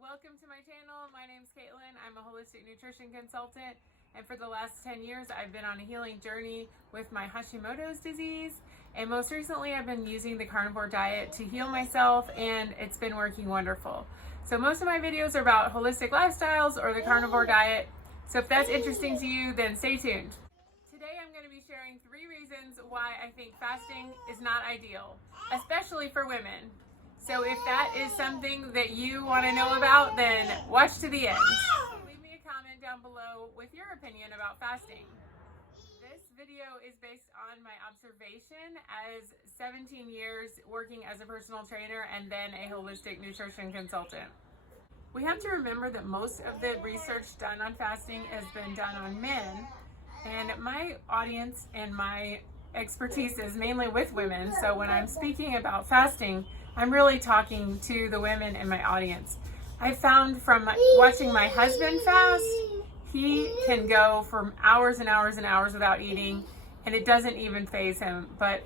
Welcome to my channel. My name's Caitlin. I'm a holistic nutrition consultant, and for the last 10 years I've been on a healing journey with my Hashimoto's disease, and most recently I've been using the carnivore diet to heal myself, and it's been working wonderful. So most of my videos are about holistic lifestyles or the carnivore diet, so if that's interesting to you, then stay tuned. Today I'm going to be sharing 3 reasons why I think fasting is not ideal, especially for women. So if that is something that you want to know about, then watch to the end. Leave me a comment down below with your opinion about fasting. This video is based on my observation as 17 years working as a personal trainer and then a holistic nutrition consultant. We have to remember that most of the research done on fasting has been done on men, and my audience and my expertise is mainly with women. So when I'm speaking about fasting, I'm really talking to the women in my audience. I found from watching my husband fast, he can go for hours and hours and hours without eating, and it doesn't even faze him. But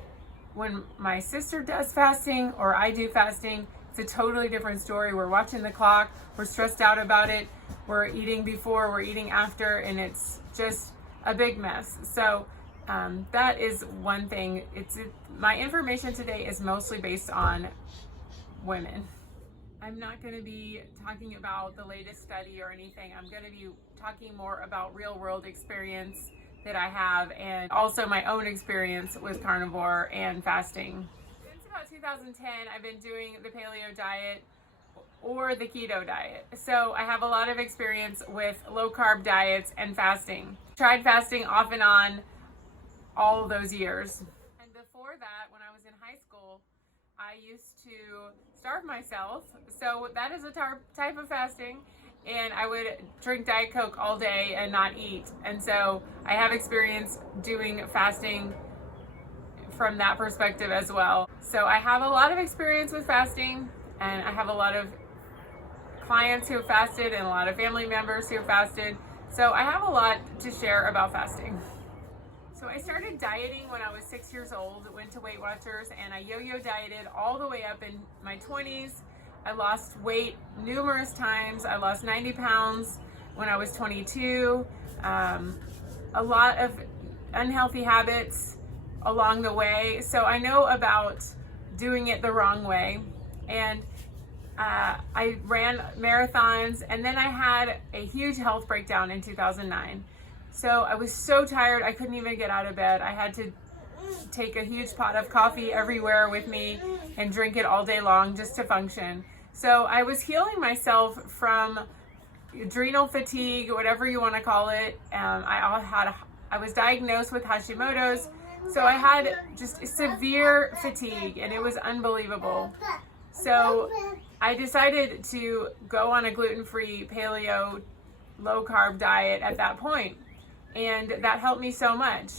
when my sister does fasting or I do fasting, it's a totally different story. We're watching the clock, we're stressed out about it, we're eating before, we're eating after, and it's just a big mess. So that is one thing. My information today is mostly based on women. I'm not going to be talking about the latest study or anything. I'm going to be talking more about real world experience that I have, and also my own experience with carnivore and fasting. Since about 2010, I've been doing the paleo diet or the keto diet. So I have a lot of experience with low carb diets and fasting. Tried fasting off and on all those years. And before that, when I was in high school, I used to starve myself. So that is a type of fasting, and I would drink Diet Coke all day and not eat. And so I have experience doing fasting from that perspective as well. So I have a lot of experience with fasting, and I have a lot of clients who have fasted and a lot of family members who have fasted. So I have a lot to share about fasting. So I started dieting when I was 6 years old, went to Weight Watchers, and I yo-yo dieted all the way up in my 20s. I lost weight numerous times. I lost 90 pounds when I was 22. A lot of unhealthy habits along the way. So I know about doing it the wrong way. And I ran marathons, and then I had a huge health breakdown in 2009. So I was so tired, I couldn't even get out of bed. I had to take a huge pot of coffee everywhere with me and drink it all day long just to function. So I was healing myself from adrenal fatigue, whatever you want to call it. I was diagnosed with Hashimoto's, so I had just severe fatigue, and it was unbelievable. So I decided to go on a gluten-free paleo low carb diet at that point. And that helped me so much.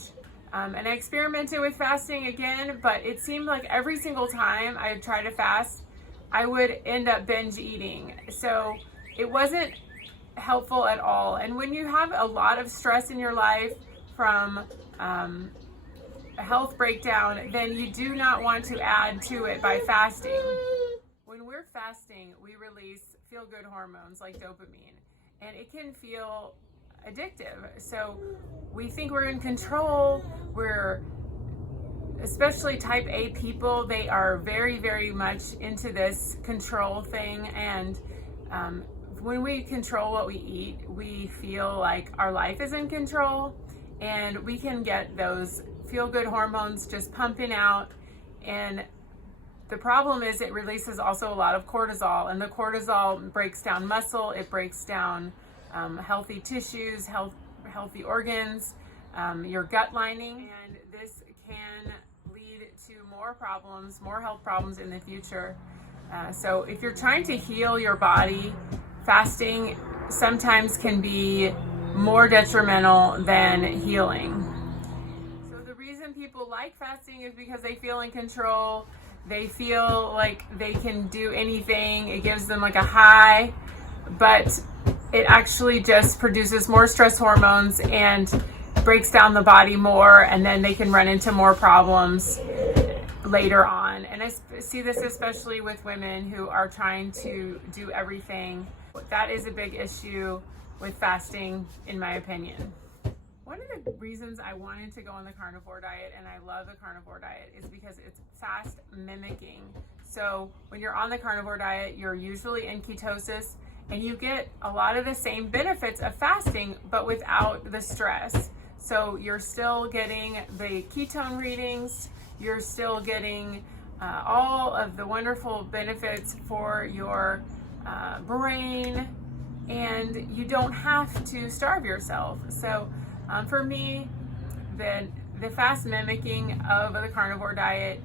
And I experimented with fasting again, but it seemed like every single time I would try to fast, I would end up binge eating. So it wasn't helpful at all. And when you have a lot of stress in your life from a health breakdown, then you do not want to add to it by fasting. When we're fasting, we release feel-good hormones like dopamine, and it can feel addictive. So we think we're in control. We're, especially type A people, they are very, very much into this control thing. And when we control what we eat, we feel like our life is in control, and we can get those feel-good hormones just pumping out. And the problem is it releases also a lot of cortisol, and the cortisol breaks down muscle, it breaks down healthy tissues, healthy organs, your gut lining, and this can lead to more problems, more health problems in the future. So if you're trying to heal your body, fasting sometimes can be more detrimental than healing. So the reason people like fasting is because they feel in control. They feel like they can do anything. It gives them like a high, but it actually just produces more stress hormones and breaks down the body more, and then they can run into more problems later on. And I see this especially with women who are trying to do everything. That is a big issue with fasting, in my opinion. One of the reasons I wanted to go on the carnivore diet, and I love the carnivore diet, is because it's fast mimicking. So when you're on the carnivore diet, you're usually in ketosis, and you get a lot of the same benefits of fasting, but without the stress. So you're still getting the ketone readings, you're still getting all of the wonderful benefits for your brain, and you don't have to starve yourself. So for me, the fast mimicking of the carnivore diet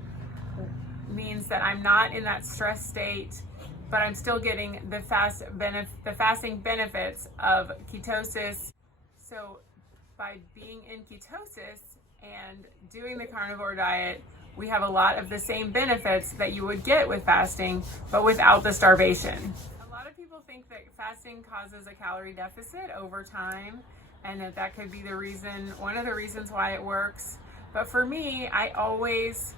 means that I'm not in that stress state, but I'm still getting the fasting benefits of ketosis. So by being in ketosis and doing the carnivore diet, we have a lot of the same benefits that you would get with fasting, but without the starvation. A lot of people think that fasting causes a calorie deficit over time, and that could be the reason, one of the reasons why it works. But for me, I always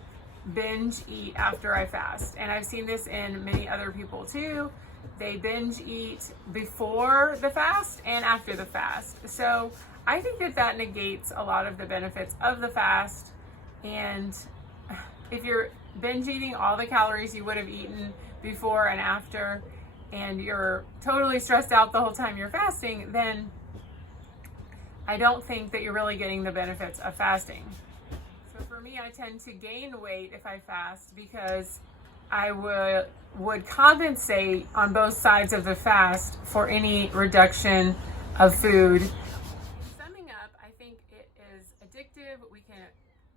binge eat after I fast. And I've seen this in many other people too. They binge eat before the fast and after the fast. So I think that negates a lot of the benefits of the fast. And if you're binge eating all the calories you would have eaten before and after, and you're totally stressed out the whole time you're fasting, then I don't think that you're really getting the benefits of fasting. So for me, I tend to gain weight if I fast because I would compensate on both sides of the fast for any reduction of food. Summing up, I think it is addictive. We can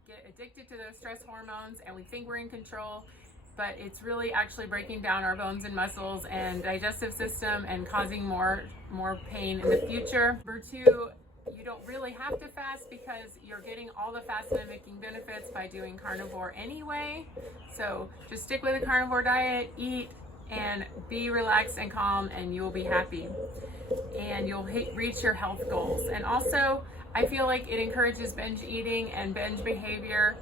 get addicted to those stress hormones and we think we're in control, but it's really actually breaking down our bones and muscles and digestive system and causing more pain in the future. Number two, you don't really have to fast because you're getting all the fast mimicking benefits by doing carnivore anyway. So just stick with the carnivore diet, eat, and be relaxed and calm, and you will be happy. And you'll reach your health goals. And also, I feel like it encourages binge eating and binge behavior,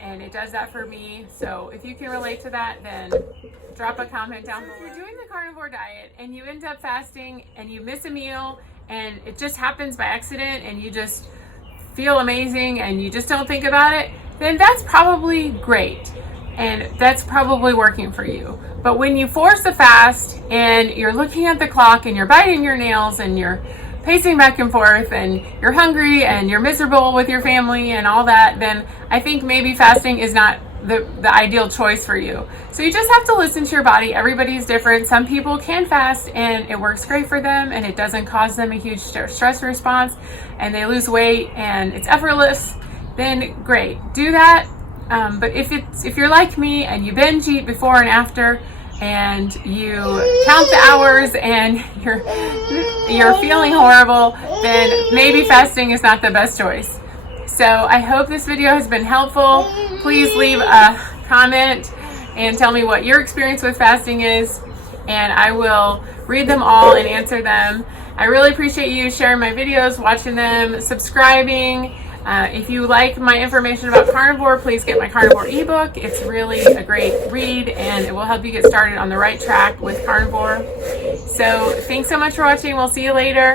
and it does that for me. So if you can relate to that, then drop a comment down below. If you're doing the carnivore diet and you end up fasting and you miss a meal, and it just happens by accident and you just feel amazing and you just don't think about it, then that's probably great and that's probably working for you. But when you force a fast and you're looking at the clock and you're biting your nails and you're pacing back and forth and you're hungry and you're miserable with your family and all that, then I think maybe fasting is not the ideal choice for you. So you just have to listen to your body. Everybody's different. Some people can fast and it works great for them and it doesn't cause them a huge stress response and they lose weight and it's effortless, then great, do that. But if you're like me and you binge eat before and after and you count the hours and you're feeling horrible, then maybe fasting is not the best choice. So I hope this video has been helpful. Please leave a comment and tell me what your experience with fasting is, and I will read them all and answer them. I really appreciate you sharing my videos, watching them, subscribing. If you like my information about carnivore, please get my carnivore ebook. It's really a great read and it will help you get started on the right track with carnivore. So thanks so much for watching. We'll see you later.